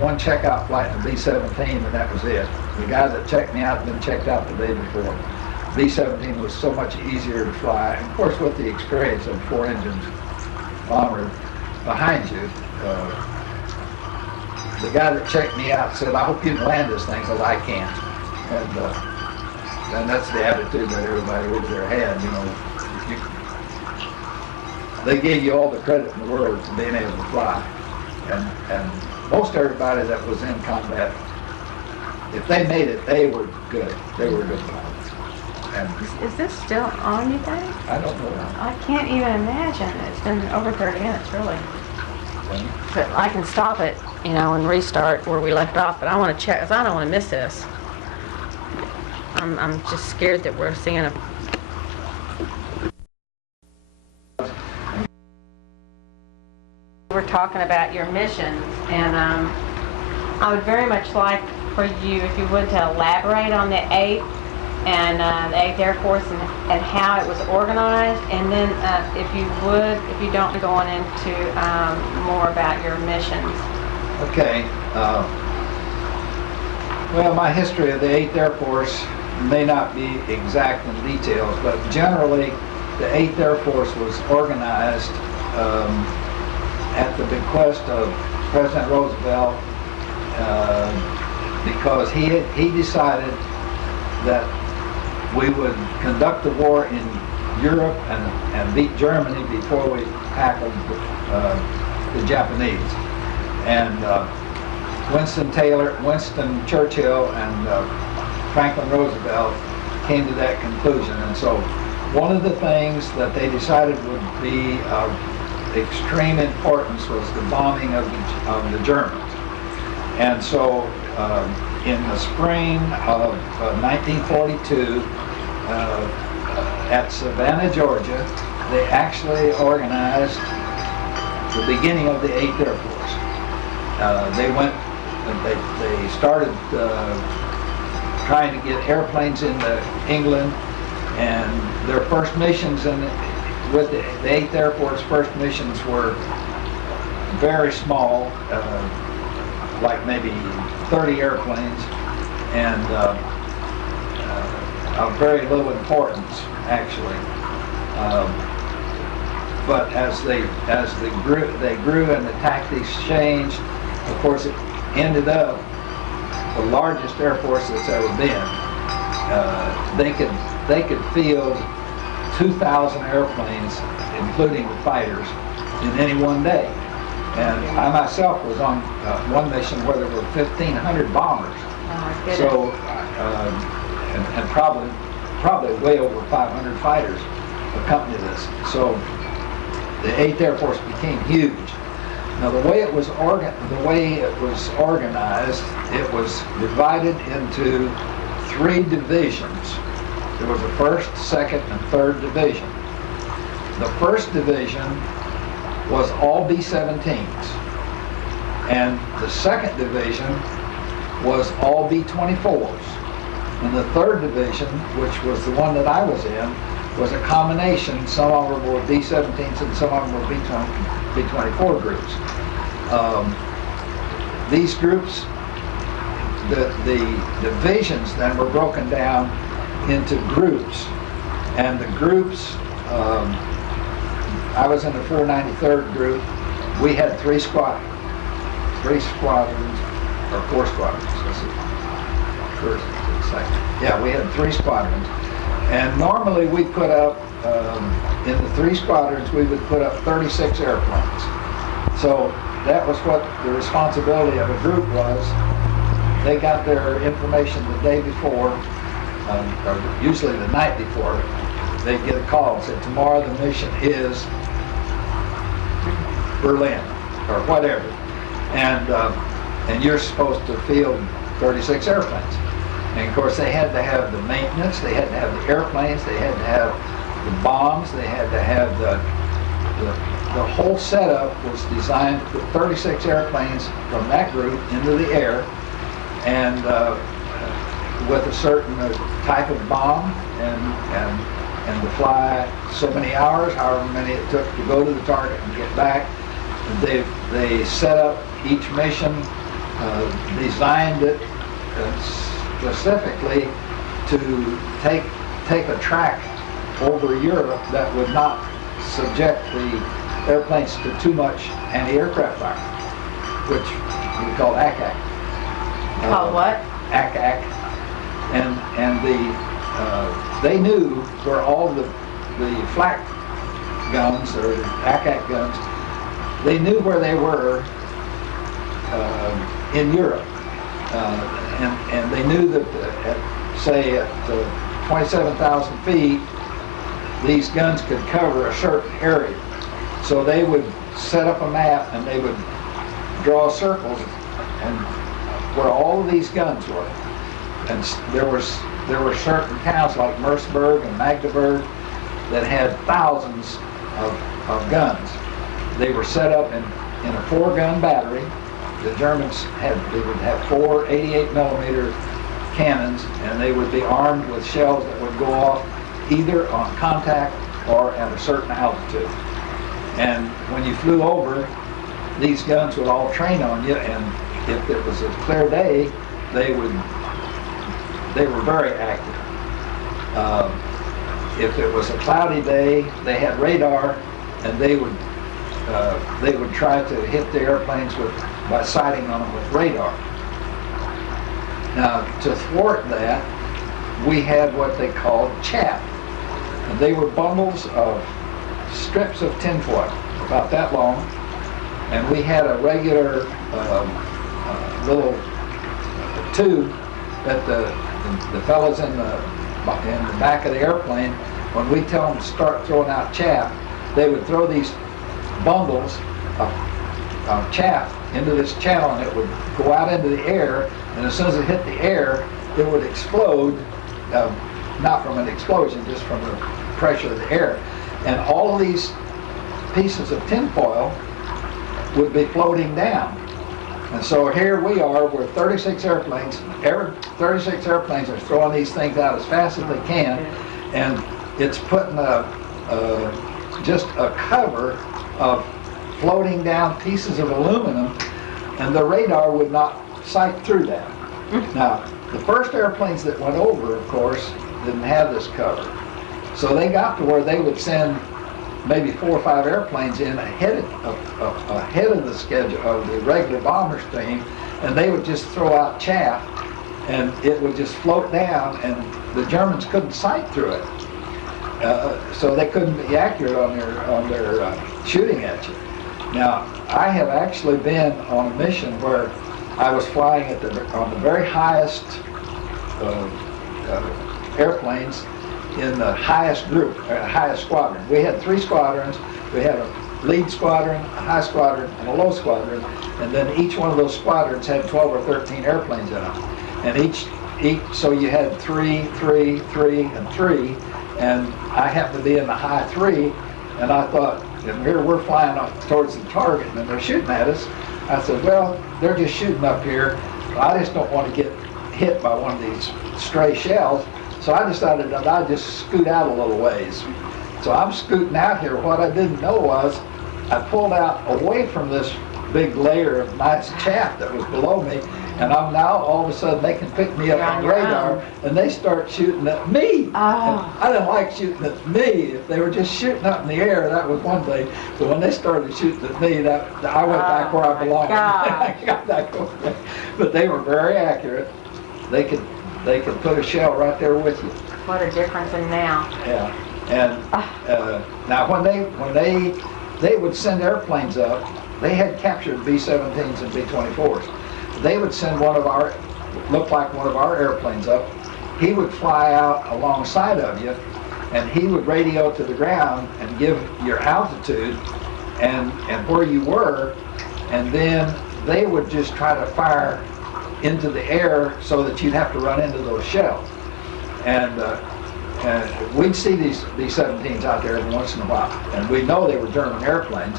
one checkout flight in a B-17, and that was it. The guys that checked me out had been checked out the day before. B-17 was so much easier to fly. And of course, with the experience of 4 engines bomber behind you, the guy that checked me out said, "I hope you can land this thing," because I can't. And that's the attitude that everybody over there had. You know, they gave you all the credit in the world for being able to fly. And most everybody that was in combat, if they made it, they were good. They were good pilots. And is this still on, you think? I don't know. I can't even imagine. It's been over 30 minutes, really. But I can stop it, you know, and restart where we left off. But I want to check, because I don't want to miss this. I'm just scared that we're seeing a... We're talking about your missions, and I would very much like for you, if you would, to elaborate on the 8th and the 8th Air Force and how it was organized, and then if you would, if you don't, go on into more about your missions. Okay. Well, my history of the 8th Air Force may not be exact in details, but generally the 8th Air Force was organized at the bequest of President Roosevelt because he decided that we would conduct the war in Europe and beat Germany before we tackled the Japanese. And Winston Churchill and Franklin Roosevelt came to that conclusion. And so one of the things that they decided would be of extreme importance was the bombing of the Germans. And so in the spring of 1942, at Savannah, Georgia, they actually organized the beginning of the 8th Air Force. They started trying to get airplanes into England, and their first missions with the 8th Air Force first missions were very small, like maybe 30 airplanes, and of very little importance, actually. But as they grew and the tactics changed, of course it ended up the largest Air Force that's ever been. They could field 2,000 airplanes, including the fighters, in any one day. And I myself was on one mission where there were 1,500 bombers. Oh, so, and probably way over 500 fighters accompanied us. So the 8th Air Force became huge. Now the way it was organized, it was divided into 3 divisions. There was a 1st, 2nd, and 3rd division. The 1st division was all B-17s, and the 2nd division was all B-24s. And the 3rd division, which was the one that I was in, was a combination. Some of them were B-17s and some of them were B-24 groups. These groups, the divisions then were broken down into groups, and the groups, I was in the 493rd group. We had 3 squadrons, or 4 squadrons. First, second. Yeah, we had 3 squadrons, and normally we put up in the 3 squadrons we would put up 36 airplanes. So that was what the responsibility of a group was. They got their information the day before, or usually the night before. They'd get a call and say, tomorrow the mission is Berlin, or whatever. And you're supposed to field 36 airplanes. And of course they had to have the maintenance, they had to have the airplanes, they had to have the bombs, they had to have the whole setup was designed to put 36 airplanes from that group into the air, and with a certain type of bomb, and to fly so many hours, however many it took to go to the target and get back. They set up each mission designed it specifically to take a track over Europe that would not subject the airplanes to too much anti-aircraft fire, which we call ACAC. Called what? ACAC. And they knew where all the flak guns, or the ACAC guns, they knew where they were in Europe. And they knew that, say, at 27,000 feet, these guns could cover a certain area. So they would set up a map and they would draw circles and where all of these guns were. And there were certain towns like Merseburg and Magdeburg that had thousands of guns. They were set up in a 4-gun battery. The Germans would have 4 88mm cannons, and they would be armed with shells that would go off either on contact or at a certain altitude. And when you flew over, these guns would all train on you, and if it was a clear day, they were very active. If it was a cloudy day, they had radar, and they would try to hit the airplanes by sighting on them with radar. Now, to thwart that, we had what they called chaff. And they were bundles of strips of tinfoil, about that long. And we had a regular little tube that the fellas in the back of the airplane, when we tell them to start throwing out chaff, they would throw these bundles of chaff into this channel, and it would go out into the air, and as soon as it hit the air, it would explode, not from an explosion, just from the pressure of the air. And all of these pieces of tinfoil would be floating down. And so here we are, we're 36 airplanes. 36 airplanes are throwing these things out as fast as they can, and it's putting just a cover of floating down pieces of aluminum, and the radar would not sight through that. Now, the first airplanes that went over, of course, didn't have this cover. So they got to where they would send maybe 4 or 5 airplanes in ahead of the schedule of the regular bomber stream, and they would just throw out chaff, and it would just float down, and the Germans couldn't sight through it. So they couldn't be accurate on their shooting at you. Now, I have actually been on a mission where I was flying on the very highest airplanes in the highest group, highest squadron. We had 3 squadrons. We had a lead squadron, a high squadron, and a low squadron. And then each one of those squadrons had 12 or 13 airplanes in them. And so you had 3, 3, 3, and 3. And I happened to be in the high 3, and I thought, and here we're flying up towards the target, and they're shooting at us. I said, well, they're just shooting up here. I just don't want to get hit by one of these stray shells. So I decided that I'd just scoot out a little ways. So I'm scooting out here. What I didn't know was I pulled out away from this big layer of nice chaff that was below me, and I'm now, all of a sudden, they can pick me up on radar, and they start shooting at me. Oh. I didn't like shooting at me. If they were just shooting up in the air, that was one thing. But when they started shooting at me, I went back where I belonged. I got back over there. But they were very accurate. They could put a shell right there with you. What a difference in now. Yeah. And now when they would send airplanes up, they had captured B-17s and B-24s. They would send looked like one of our airplanes up. He would fly out alongside of you, and he would radio to the ground and give your altitude and where you were, and then they would just try to fire into the air so that you'd have to run into those shells. And we'd see these B-17s out there every once in a while, and we know they were German airplanes.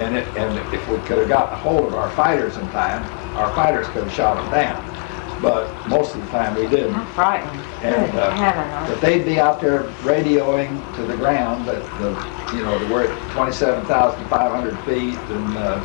And if we could have gotten a hold of our fighters in time, our fighters could have shot them down. But most of the time we didn't. I'm frightened. And but they'd be out there radioing to the ground that we're at 27,500 feet, and